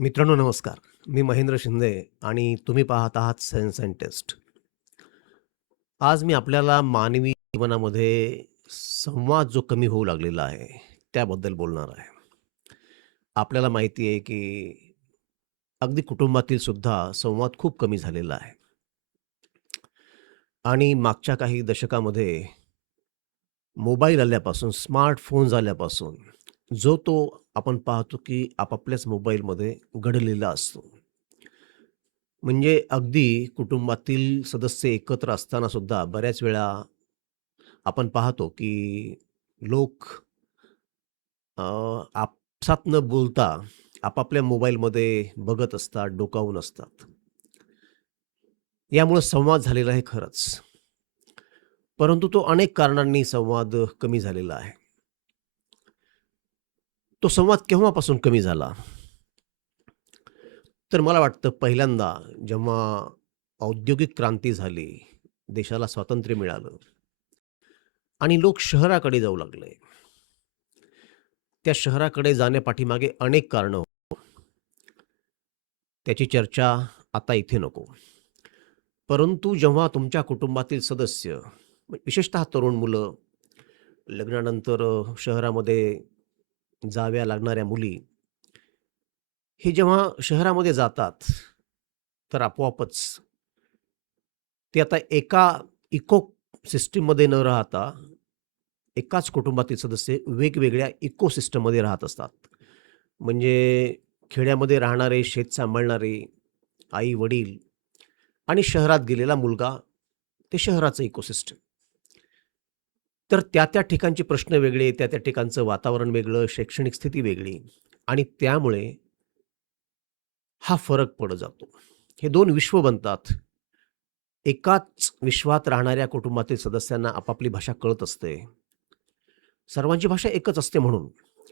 मित्रांनो नमस्कार. मी महेंद्र शिंदे आणि तुम्ही पाहत आहात सेन्स अँड टेस्ट. आज मी आपल्याला मानवी जीवनामध्ये संवाद जो कमी होऊ लागलेला आहे, त्याबद्दल बोलणार आहे. आपल्याला माहिती आहे की अगदी कुटुंबातील सुद्धा संवाद खूप कमी झालेला आहे आणि मागच्या काही दशकामध्ये मोबाईल आल्यापासून, स्मार्टफोन्स आल्यापासून जो तो आपण पाहतो की आपापल्याच मोबाईलमध्ये गडलेला असतो. म्हणजे अगदी कुटुंबातील सदस्य एकत्र असताना सुद्धा बऱ्याच वेळा आपण पाहतो की लोक अ, आपसात न बोलता आपापल्या मोबाईलमध्ये बघत असतात, डोकावून असतात. यामुळे संवाद झालेला आहे खरंच. परंतु तो अनेक कारणांनी संवाद कमी झालेला आहे. तो संवाद केव्हापासून कमी झाला? तर मला वाटतं पहिल्यांदा जेव्हा औद्योगिक क्रांती झाली, देशाला स्वातंत्र्य मिळालं आणि लोक शहराकडे जाऊ लागले. त्या शहराकडे जाण्यापाठीमागे अनेक कारणं त्याची चर्चा आता इथे नको. परंतु जेव्हा तुमच्या कुटुंबातील सदस्य, विशेषतः तरुण मुलं, लग्नानंतर शहरामध्ये जाव्या लागणाऱ्या मुली, हे जेव्हा शहरामध्ये जातात, तर आपोआपच ते आता एका इको सिस्टममध्ये न राहता, एकाच कुटुंबातील सदस्य वेगवेगळ्या इको सिस्टममध्ये राहत असतात. म्हणजे खेड्यामध्ये राहणारे, शेत सांभाळणारे, आई-वडील आणि शहरात गेलेला मुलगा, ते शहराचं इकोसिस्टम. तर त्या-त्या ठिकाणचे प्रश्न वेगळे, त्या-त्या ठिकाणचं वातावरण वेगळं, शैक्षणिक स्थिती वेगळी आणि त्यामुळे हा फरक पडत जातो. हे 2 विश्व बनतात. एकाच विश्वात राहणाऱ्या कुटुंबातील सदस्यांना आपापली भाषा कळत असते. सर्वांची भाषा एकच असते म्हणून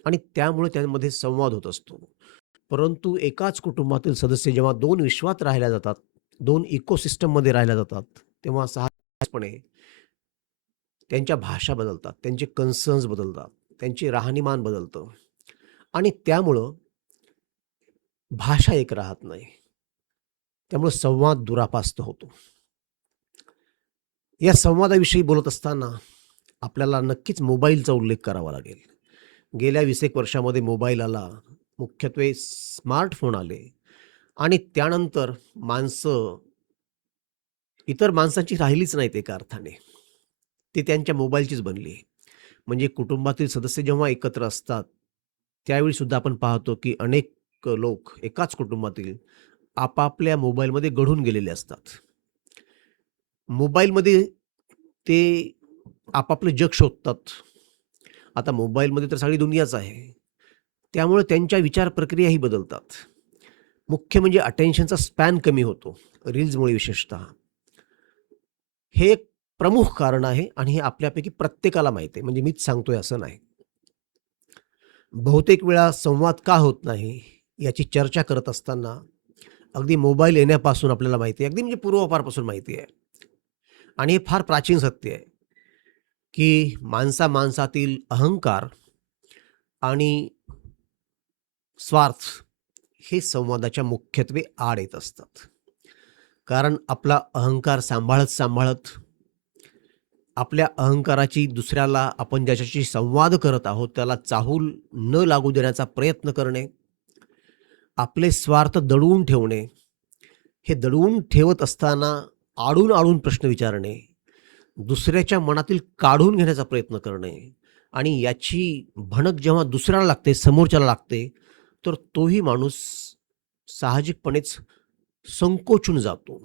आणि त्यामुळे त्यामध्ये संवाद होत असतो. परंतु एकाच कुटुंबातील सदस्य जेव्हा 2 विश्वात राहिल्या जातात, 2 इकोसिस्टममध्ये राहिल्या जातात, तेव्हा सहजपणे त्यांच्या भाषा बदलतात, त्यांचे कन्सर्न्स बदलतात, त्यांचे राहणीमान बदलतं आणि त्यामुळं भाषा एक राहत नाही. त्यामुळे संवाद दुरापास्त होतो. या संवादाविषयी बोलत असताना आपल्याला नक्कीच मोबाईलचा उल्लेख करावा लागेल. गेल्या 20 एक वर्षामध्ये मोबाईल आला, मुख्यत्वे स्मार्टफोन आले आणि त्यानंतर माणसं इतर माणसांची राहिलीच नाहीत एका अर्थाने. ती त्यांच्या मोबाईलचीच बनली. म्हणजे कुटुंबातील सदस्य जेव्हा एकत्र असतात, त्यावेळी सुद्धा आपण पाहतो, की अनेक लोक एकाच कुटुंबातील आपापल्या मोबाईलमध्ये गढून गेलेले असतात. मोबाईलमध्ये ते आपापलं जग शोधतात. आता मोबाईलमध्ये तर सगळी दुनियाच आहे. त्यामुळे त्यांच्या विचार प्रक्रियाही बदलतात. मुख्य म्हणजे अटेन्शनचा स्पॅन कमी होतो, रील्समुळे विशेषतः. हे एक प्रमुख कारण आहे आणि हे आपल्यापैकी प्रत्येकाला माहिती आहे. म्हणजे मीच सांगतोय असं नाही. बहुतेक वेळा संवाद का होत नाही, याची चर्चा करत असताना अगदी मोबाईल येण्यापासून आपल्याला माहिती आहे, अगदी म्हणजे पूर्वापारपासून माहिती आहे आणि हे फार प्राचीन सत्य आहे, की माणसा-माणसातील अहंकार आणि स्वार्थ हे संवादाच्या मुख्यत्वे आड येत असतात. कारण आपला अहंकार सांभाळत-सांभाळत आपल्या अहंकाराची दुसऱ्याला आपण ज्याच्याशी संवाद करत आहोत, त्याला चाहूल न लागू देण्याचा प्रयत्न करणे, आपले स्वार्थ दडवून ठेवणे, हे दडवून ठेवत असताना आडून-आडून प्रश्न विचारणे, दुसऱ्याच्या मनातील काढून घेण्याचा प्रयत्न करणे आणि याची भणक जेव्हा दुसऱ्याला लागते, समोरच्याला लागते, तर तोही माणूस साहजिकपणेच संकोचून जातो,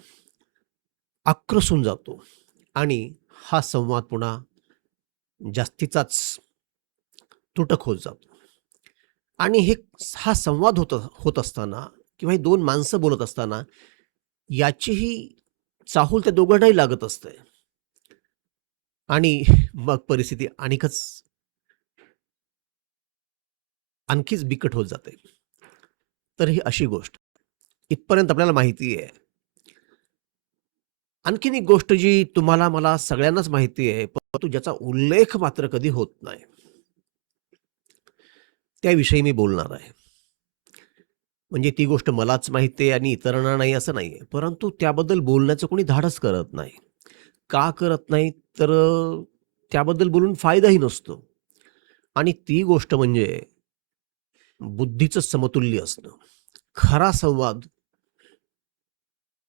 आक्रसून जातो आणि हा संवाद पुन्हा जास्तीचाच तुटक होत जातो. आणि हा संवाद होत असताना किंवा हे 2 माणसं बोलत असताना याचीही चाहूल त्या दोघांनाही लागत असते आणि मग परिस्थिती आणखीच बिकट होत जाते. तर ही अशी गोष्ट. इथपर्यंत आपल्याला माहिती आहे. आणखीन एक गोष्ट जी तुम्हाला, मला सगळ्यांनाच माहिती आहे, परंतु ज्याचा उल्लेख मात्र कधी होत नाही. त्याविषयी मी बोलणार आहे. म्हणजे ती गोष्ट मलाच माहिती आहे आणि इतरांना नाही असं नाही आहे. परंतु त्याबद्दल बोलण्याचं कोणी धाडस करत नाही. का करत नाही? तर त्याबद्दल बोलून फायदाही नसतो आणि ती गोष्ट म्हणजे बुद्धीचं समतुल्य असणं. खरा संवाद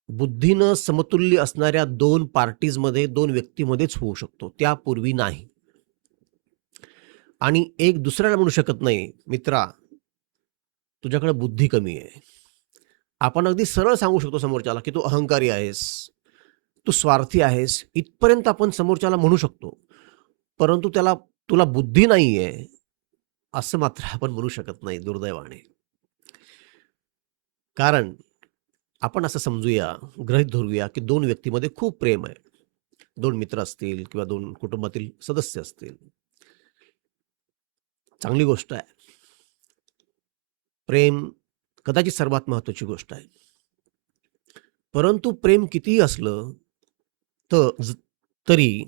बुद्धीनं समतुल्य असणाऱ्या 2 पार्टीजमध्ये, 2 व्यक्तीमध्येच होऊ शकतो. त्यापूर्वी नाही. आणि एक दुसऱ्याला म्हणू शकत नाही, "मित्रा, तुझ्याकडे बुद्धी कमी आहे." आपण अगदी सरळ सांगू शकतो समोरच्याला, की "तू अहंकारी आहेस, तू स्वार्थी आहेस." इथपर्यंत आपण समोरच्याला म्हणू शकतो. परंतु त्याला "तुला बुद्धी नाहीये," असं मात्र आपण म्हणू शकत नाही दुर्दैवाने. कारण आपण असं समजूया, गृहीत धरूया, की 2 व्यक्तीमध्ये खूप प्रेम आहे. 2 मित्र असतील किंवा 2 कुटुंबातील सदस्य असतील. चांगली गोष्ट आहे. प्रेम कदाचित सर्वात महत्त्वाची गोष्ट आहे. परंतु प्रेम कितीही असलं तर तरी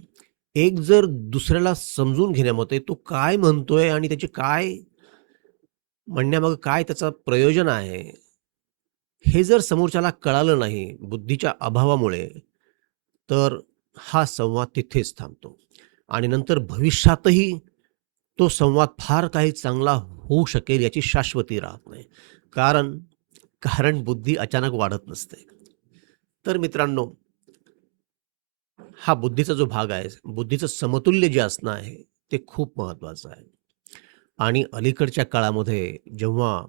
एक जर दुसऱ्याला समजून घेण्यामध्ये तो काय म्हणतोय आणि त्याची काय म्हणण्यामागे काय त्याचं प्रयोजन आहे, हे जर समोरच्याला कळालं नाही बुद्धीच्या अभावामुळे, तर हा संवाद तिथेच थांबतो आणि नंतर भविष्यातही तो संवाद फार काही चांगला होऊ शकेल याची शाश्वती राहत नाही. कारण कारण बुद्धी अचानक वाढत नसते. तर मित्रांनो, हा बुद्धीचा जो भाग आहे, बुद्धीचं समतुल्य जे असणं आहे, ते खूप महत्त्वाचं आहे. आणि अलीकडच्या काळामध्ये जेव्हा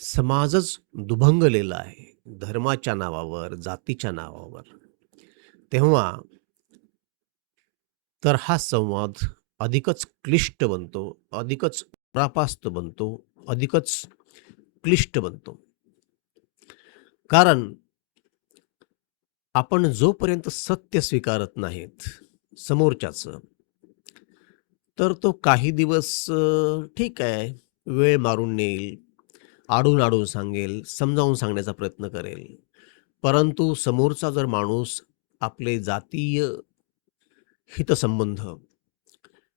समाजच दुभंगलेला आहे, धर्माच्या नावावर, जातीच्या नावावर, तेव्हा तर हा संवाद अधिकच क्लिष्ट बनतो, अधिकच पराकाष्ठ बनतो, अधिकच क्लिष्ट बनतो. कारण आपण जोपर्यंत सत्य स्वीकारत नाहीत समोरच्याचं, तर तो काही दिवस ठीक आहे, वेळ मारून नेईल, आडून-आडून सांगेल, समजावून सांगण्याचा प्रयत्न करेल. परंतु समोरचा जर माणूस आपले जातीय हितसंबंध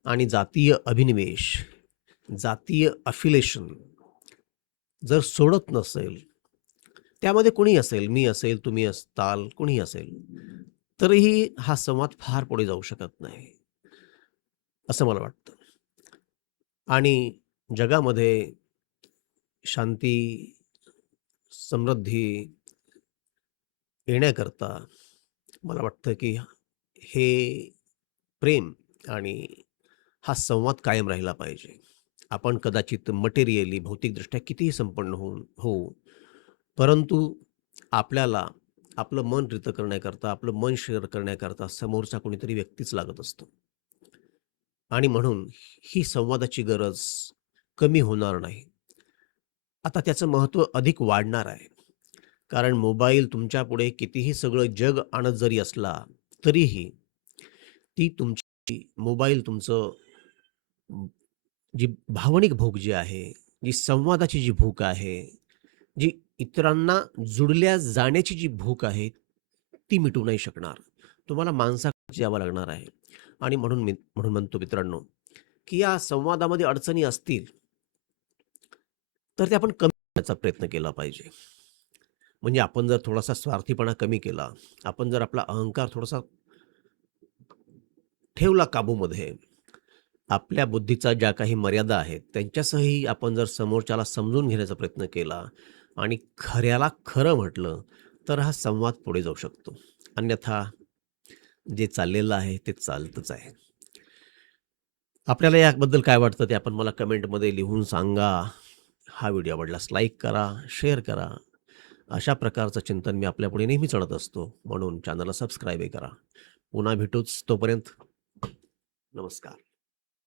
आणि जातीय अभिनिवेश, जातीय अफिलेशन जर सोडत नसेल, त्यामध्ये कोणीही असेल, मी असेल, तुम्ही असताल, कोणीही असेल, तरीही हा संवाद फार पुढे जाऊ शकत नाही, असं मला वाटतं. आणि जगामध्ये शांती, समृद्धी येण्याकरता मला वाटतं, की हे प्रेम आणि हा संवाद कायम राहिला पाहिजे. आपण कदाचित मटेरियली, भौतिकदृष्ट्या कितीही संपन्न होऊ, परंतु आपल्याला आपलं मन रितं करण्याकरता, आपलं मन शेअर करण्याकरता समोरचा कोणीतरी व्यक्तीच लागत असतो. आणि म्हणून ही संवादाची गरज कमी होणार नाही. आता त्याचं महत्त्व अधिक वाढणार आहे. कारण मोबाईल तुमच्यापुढे कितीही सगळं जग आणत जरी असला, तरीही ती तुमची मोबाईल तुमचं म, जी भावनिक भूक जी आहे, जी संवादाची जी भूक आहे, जी इतरांना जुडल्या जाण्याची जी भूक आहे, ती मिटू नाही शकणार. तुम्हाला माणसाकडे यावं लागणार आहे. आणि म्हणून म्हणतो मित्रांनो, की या संवादामध्ये अडचणी असतील, तर ते आपण कमी करण्याचा प्रयत्न केला पाहिजे. म्हणजे आपण जर थोडासा स्वार्थीपणा कमी केला, आपण जर आपला अहंकार थोडासा ठेवला काबूमध्ये, आपल्या बुद्धीच्या ज्या काही मर्यादा आहेत, त्यांच्यासही आपण जर समोरच्याला समजून घेण्याचा प्रयत्न केला आणि खऱ्याला खरं म्हटलं, तर हा संवाद पुढे जाऊ शकतो. अन्यथा जे चाललेलं आहे ते चालतच आहे. आपल्याला याबद्दल काय वाटतं ते आपण मला कमेंटमध्ये लिहून सांगा. हा व्हिडिओ आवडल्यास लाईक करा, शेअर करा. अशा प्रकारचं चिंतन मी आपल्यापुढे नेहमीच आणत असतो. म्हणून चॅनलला सबस्क्राईबही करा. पुन्हा भेटूच. तोपर्यंत नमस्कार.